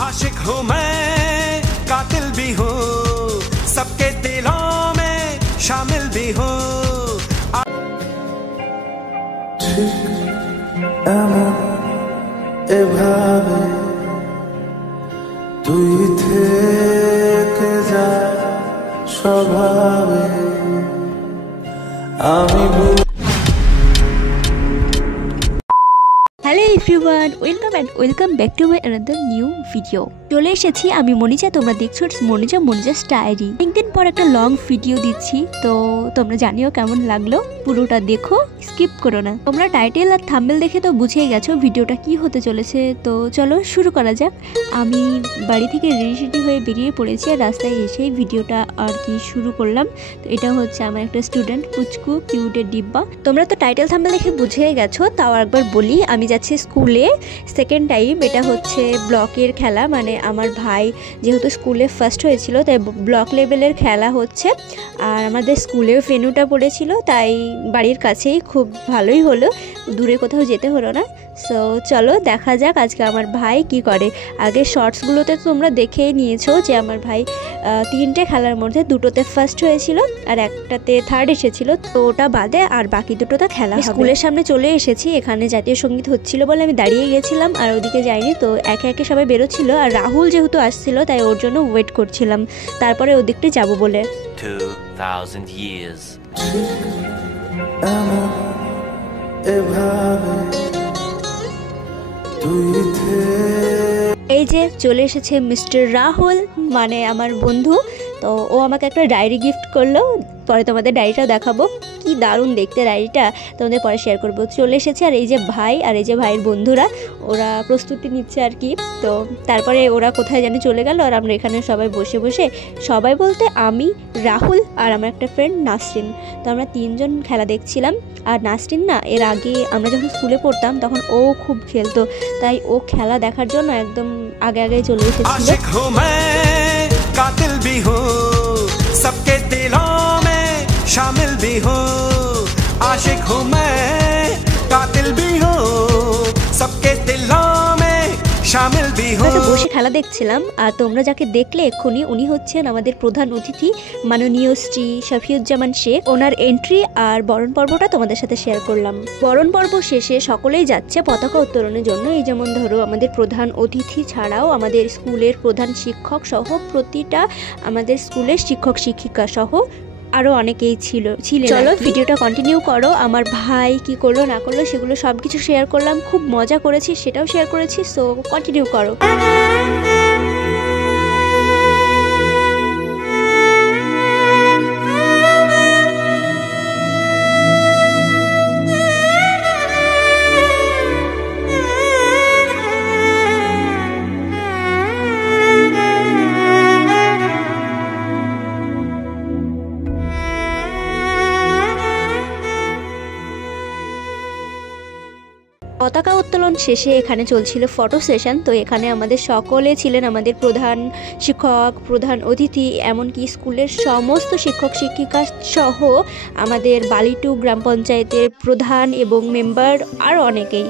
आशिक हूँ मैं, कातिल भी हूँ, सबके दिलों में शामिल भी हूँ। এভাবে তুই থেকে যা স্বভাবে আমি। Hello everyone, welcome back to my another new video. চলে এসেছি আমি মনিজা, তোমরা দেখছো মনিজাস ডায়েরি। অনেকদিন পর একটা লং ভিডিও দিচ্ছি, তো তোমরা জানিও কেমন লাগলো। পুরোটা দেখো, স্কিপ করো না। তোমরা টাইটেল আর থাম্বনেল দেখে তো বুঝেই গেছো ভিডিওটা কি হতে চলেছে। তো চলো শুরু করা যাক। আমি বাড়ি থেকে রেডি হয়ে বেরিয়ে পড়েছি, আর রাস্তায় এসেই ভিডিওটা আর কি শুরু করলাম। তো এটা হচ্ছে আমার একটা স্টুডেন্ট পুচকু কিউটের ডিব্বা। তোমরা তো টাইটেল থাম্বনেল দেখে বুঝেই গেছো, তাও একবার বলি। আমি যাচ্ছি স্কুলে সেকেন্ড টাইম। এটা হচ্ছে ব্লকের খেলা, মানে আমার ভাই যেহেতু স্কুলে ফার্স্ট হয়েছিল তাই ব্লক লেভেলের খেলা হচ্ছে। আর আমাদের স্কুলেও ভেন্যুটা পড়েছিল, তাই বাড়ির কাছেই, খুব ভালোই হলো, দূরে কোথাও যেতে হলো না। সো চলো দেখা যাক আজকে আমার ভাই কি করে। আগে শর্টসগুলোতে তোমরা দেখেই নিয়েছো যে আমার ভাই 3টে খেলার মধ্যে 2টোতে ফার্স্ট হয়েছিল আর একটাতে থার্ড এসেছিল। তো ওটা বাদে আর বাকি 2টোতে খেলা হবে। স্কুলের সামনে চলে এসেছি, এখানে জাতীয় সঙ্গীত হচ্ছিল বলে আমি দাঁড়িয়ে গেছিলাম আর ওদিকে যাইনি। তো একে একে সবাই বেরোচ্ছিল, আর রাহুল যেহেতু আসছিল তাই ওর জন্য ওয়েট করছিলাম, তারপরে ওদিকটা যাবো বলে। 2000 years এই যে চলে এসেছে মিস্টার রাহুল, মানে আমার বন্ধু। তো ও আমাকে একটা ডায়েরি গিফট করলো, পরে তোমাদের ডায়েরিটাও দেখাবো। কি দারুণ দেখতে ডায়েরিটা, তোমাদের পরে শেয়ার করবো। চলে এসেছে, আর এই যে ভাই আর এই যে ভাইয়ের বন্ধুরা, ওরা প্রস্তুতি নিচ্ছে আর কি। তো তারপরে ওরা কোথায় জানি চলে গেল, আর আমরা এখানে সবাই বসে বসে, সবাই বলতে আমি, রাহুল আর আমার একটা ফ্রেন্ড নাসরিন, তো আমরা 3জন খেলা দেখছিলাম। আর নাসরিন না, এর আগে আমরা যখন স্কুলে পড়তাম তখন ও খুব খেলতো, তাই ও খেলা দেখার জন্য একদম আগে আগে চলে এসেছিল। आशिक हूँ मैं, कातिल भी हूँ, सबके दिलों में शामिल भी हूँ। आशिक हूँ मैं, कातिल भी हूँ, सबके दिलों में शामिल भी हूँ। বসে খেলা দেখছিলাম, আর তোমরা যাকে দেখলে এক্ষুনি, উনি হচ্ছেন আমাদের প্রধান অতিথি মাননীয় শ্রী শফিউজ্জামান শেখ। ওনার এন্ট্রি আর বরণ পর্বটা তোমাদের সাথে শেয়ার করলাম। বরণ পর্ব শেষে সকলেই যাচ্ছে পতাকা উত্তোলনের জন্য। এই যেমন ধরো আমাদের প্রধান অতিথি ছাড়াও আমাদের স্কুলের প্রধান শিক্ষক সহ, প্রতিটা আমাদের স্কুলের শিক্ষক শিক্ষিকা সহ আরও অনেকেই ছিলেন। চলো ভিডিওটা কন্টিনিউ করো। আমার ভাই কি করলো না করলো সেগুলো সব কিছু শেয়ার করলাম, খুব মজা করেছি সেটাও শেয়ার করেছি। সো কন্টিনিউ করো। পতাকা উত্তোলন শেষে এখানে চলছিল ফটো সেশন। তো এখানে আমাদের সকলে ছিলেন, আমাদের প্রধান শিক্ষক, প্রধান অতিথি, এমনকি স্কুলের সমস্ত শিক্ষক শিক্ষিকা সহ আমাদের বালিটু গ্রাম পঞ্চায়েতের প্রধান এবং মেম্বার আর অনেকেই।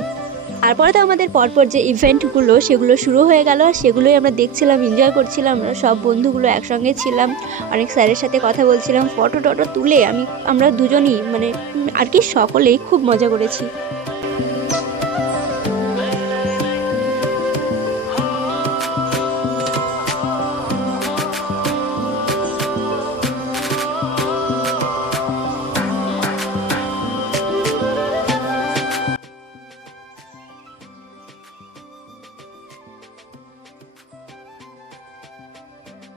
তারপরে তো আমাদের পরপর যে ইভেন্টগুলো সেগুলো শুরু হয়ে গেল, আর সেগুলোই আমরা দেখছিলাম, এনজয় করছিলাম। আমরা সব বন্ধুগুলো একসঙ্গে ছিলাম, অনেক স্যারের সাথে কথা বলছিলাম, ফটো টটো তুলে আমরা দুজনই মানে আর কি সকলেই খুব মজা করেছি।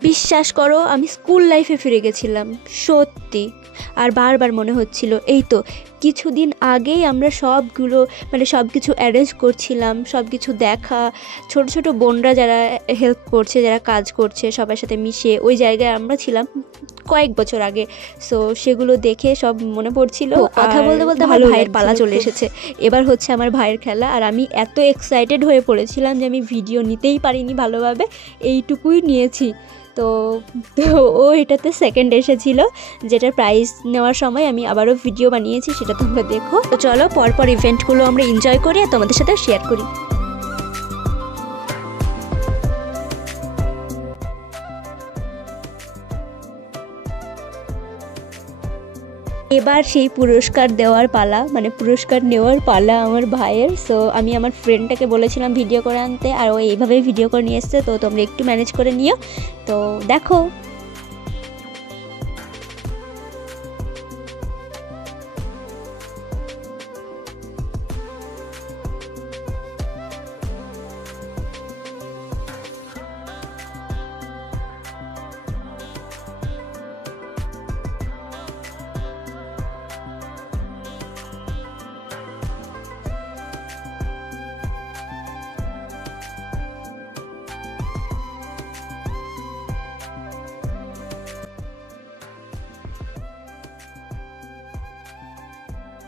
বিশ্বাস করো, আমি স্কুল লাইফে ফিরে গেছিলাম সত্যি। আর বারবার মনে হচ্ছিল এই তো কিছুদিন আগেই আমরা সব কিছু অ্যারেঞ্জ করছিলাম, সব কিছু দেখা, ছোট ছোট বোনরা যারা হেল্প করছে, যারা কাজ করছে, সবার সাথে মিশে ওই জায়গায় আমরা ছিলাম কয়েক বছর আগে। সো সেগুলো দেখে সব মনে পড়ছিল। কথা বলতে বলতে আমার ভাইয়ের পালা চলে এসেছে, এবার হচ্ছে আমার ভাইয়ের খেলা। আর আমি এত এক্সাইটেড হয়ে পড়েছিলাম যে আমি ভিডিও নিতেই পারিনি ভালোভাবে, এইটুকুই নিয়েছি। তো ও এটাতে সেকেন্ড এসেছিল, যেটা প্রাইজ নেওয়ার সময় আমি আবারও ভিডিও বানিয়েছি, সেটা তোমরা দেখো। তো চলো পরপর ইভেন্টগুলো আমরা এনজয় করি আর তোমাদের সাথে শেয়ার করি। এবার সেই পুরস্কার দেওয়ার পালা, মানে পুরস্কার নেওয়ার পালা আমার ভাইয়ের। সো আমি আমার ফ্রেন্ডটাকে বলেছিলাম ভিডিও করে আনতে, আর ও এইভাবেই ভিডিও করে নিয়ে এসছে। তো তোমরা একটু ম্যানেজ করে নিও। তো দেখো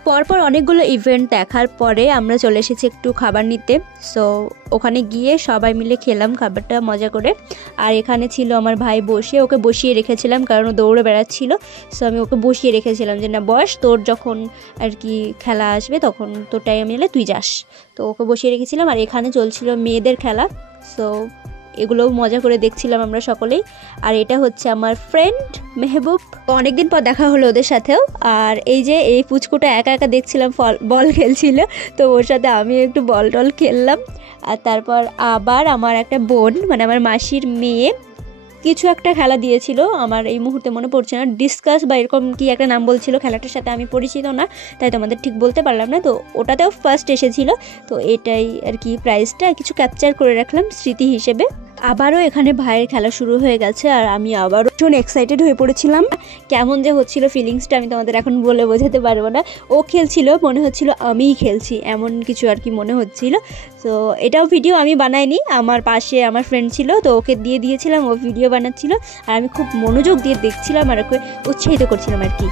পরপর অনেকগুলো ইভেন্ট দেখার পরে আমরা চলে এসেছি একটু খাবার নিতে। সো ওখানে গিয়ে সবাই মিলে খেলাম খাবারটা মজা করে। আর এখানে ছিল আমার ভাই বসে, ওকে বসিয়ে রেখেছিলাম কারণ ও দৌড়ে বেড়াচ্ছিল। সো আমি ওকে বসিয়ে রেখেছিলাম যে না বস, তোর যখন আর কি খেলা আসবে তখন তোর টাইম এলে তুই যাস। তো ওকে বসিয়ে রেখেছিলাম। আর এখানে চলছিল মেয়েদের খেলা। সো এগুলোও মজা করে দেখছিলাম আমরা সকলেই। আর এটা হচ্ছে আমার ফ্রেন্ড মেহবুব, অনেকদিন পর দেখা হলো ওদের সাথেও। আর এই যে এই পুচকুটা একা একা দেখছিলাম বল খেলছিল, তো ওর সাথে আমি একটু বল টল খেললাম। আর তারপর আবার আমার একটা বোন, মানে আমার মাসির মেয়ে, কিছু একটা খেলা দিয়েছিল, আমার এই মুহূর্তে মনে পড়ছে না, ডিসকাস বা এরকম কি একটা নাম বলছিল। খেলাটার সাথে আমি পরিচিত না, তাই তোমাদের ঠিক বলতে পারলাম না। তো ওটাতেও ফার্স্ট এসেছিল। তো এটাই আর কি প্রাইজটা কিছু ক্যাপচার করে রাখলাম স্মৃতি হিসেবে। আবারও এখানে ভাইয়ের খেলা শুরু হয়ে গেছে, আর আমি আবারও ভীষণ এক্সাইটেড হয়ে পড়েছিলাম। কেমন যে হচ্ছিল ফিলিংসটা আমি তোমাদের এখন বলে বোঝাতে পারবো না। ও খেলছিল, মনে হচ্ছিল আমিই খেলছি, এমন কিছু আর কি মনে হচ্ছিল। তো এটাও ভিডিও আমি বানাইনি, আমার পাশে আমার ফ্রেন্ড ছিল, তো ওকে দিয়ে দিয়েছিলাম, ও ভিডিও বানাচ্ছিল। আর আমি খুব মনোযোগ দিয়ে দেখছিলাম আর ওকে উৎসাহিত করছিলাম আর কি।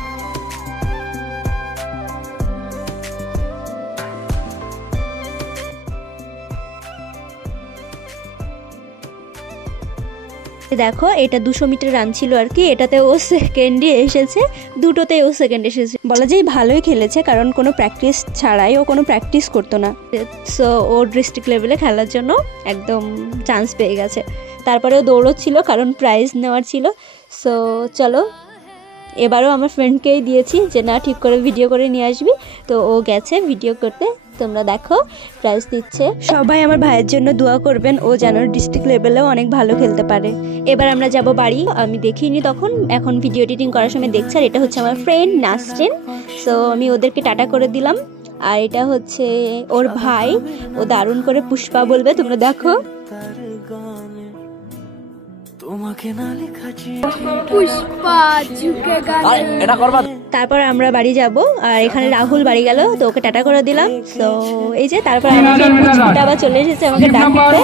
দেখো এটা 200 মিটার রান ছিল আর কি, এটাতে ও সেকেন্ডে এসেছে, দুটোতে ও সেকেন্ড এসেছে। বলা যায় ভালোই খেলেছে, কারণ কোনো প্র্যাকটিস ছাড়াই ও কোনো প্র্যাকটিস করতো না। সো ও ডিস্ট্রিক্ট লেভেলে খেলার জন্য একদম চান্স পেয়ে গেছে। তারপরেও দৌড়চ্ছিল কারণ প্রাইজ নেওয়ার ছিল। সো চলো, এবারও আমার ফ্রেন্ডকেই দিয়েছি যে না ঠিক করে ভিডিও করে নিয়ে আসবি। তো ও গেছে ভিডিও করতে, তোমরা দেখো প্রাইজ দিচ্ছে। সবাই আমার ভাইয়ের জন্য দোয়া করবেন, ও যেন ডিস্ট্রিক্ট লেভেলেও অনেক ভালো খেলতে পারে। এবার আমরা যাব বাড়ি, আমি দেখিনি তখন, এখন ভিডিও এডিটিং করার সময় দেখছি। আর এটা হচ্ছে আমার ফ্রেন্ড নাসরিন। সো আমি ওদেরকে টাটা করে দিলাম। আর এটা হচ্ছে ওর ভাই, ও দারুণ করে পুষ্পা বলবে, তোমরা দেখো। তারপর আমরা বাড়ি যাব, আর এখানে রাহুল বাড়ি গেল, তো ওকে টাটা করে দিলাম। তো এই যে তারপর আমাকে আবার চলে এসেছে আমাকে ডাকতে।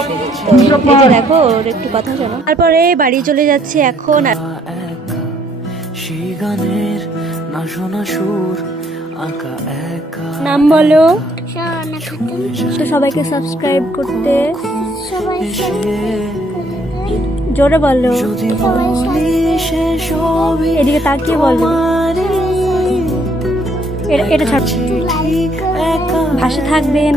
তো এই যে দেখো ওর একটু কথা শোনো। তারপরে বাড়ি চলে যাচ্ছে এখন। নাম বলো তো, সবাইকে সাবস্ক্রাইব করতে, জোরে বলো, এদিকে তাকিয়ে বলো। এটা পাশে থাকবেন।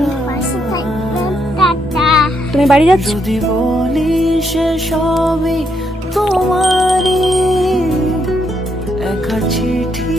তুমি বাড়ি যাচ্ছ? তোমারই একা চিঠি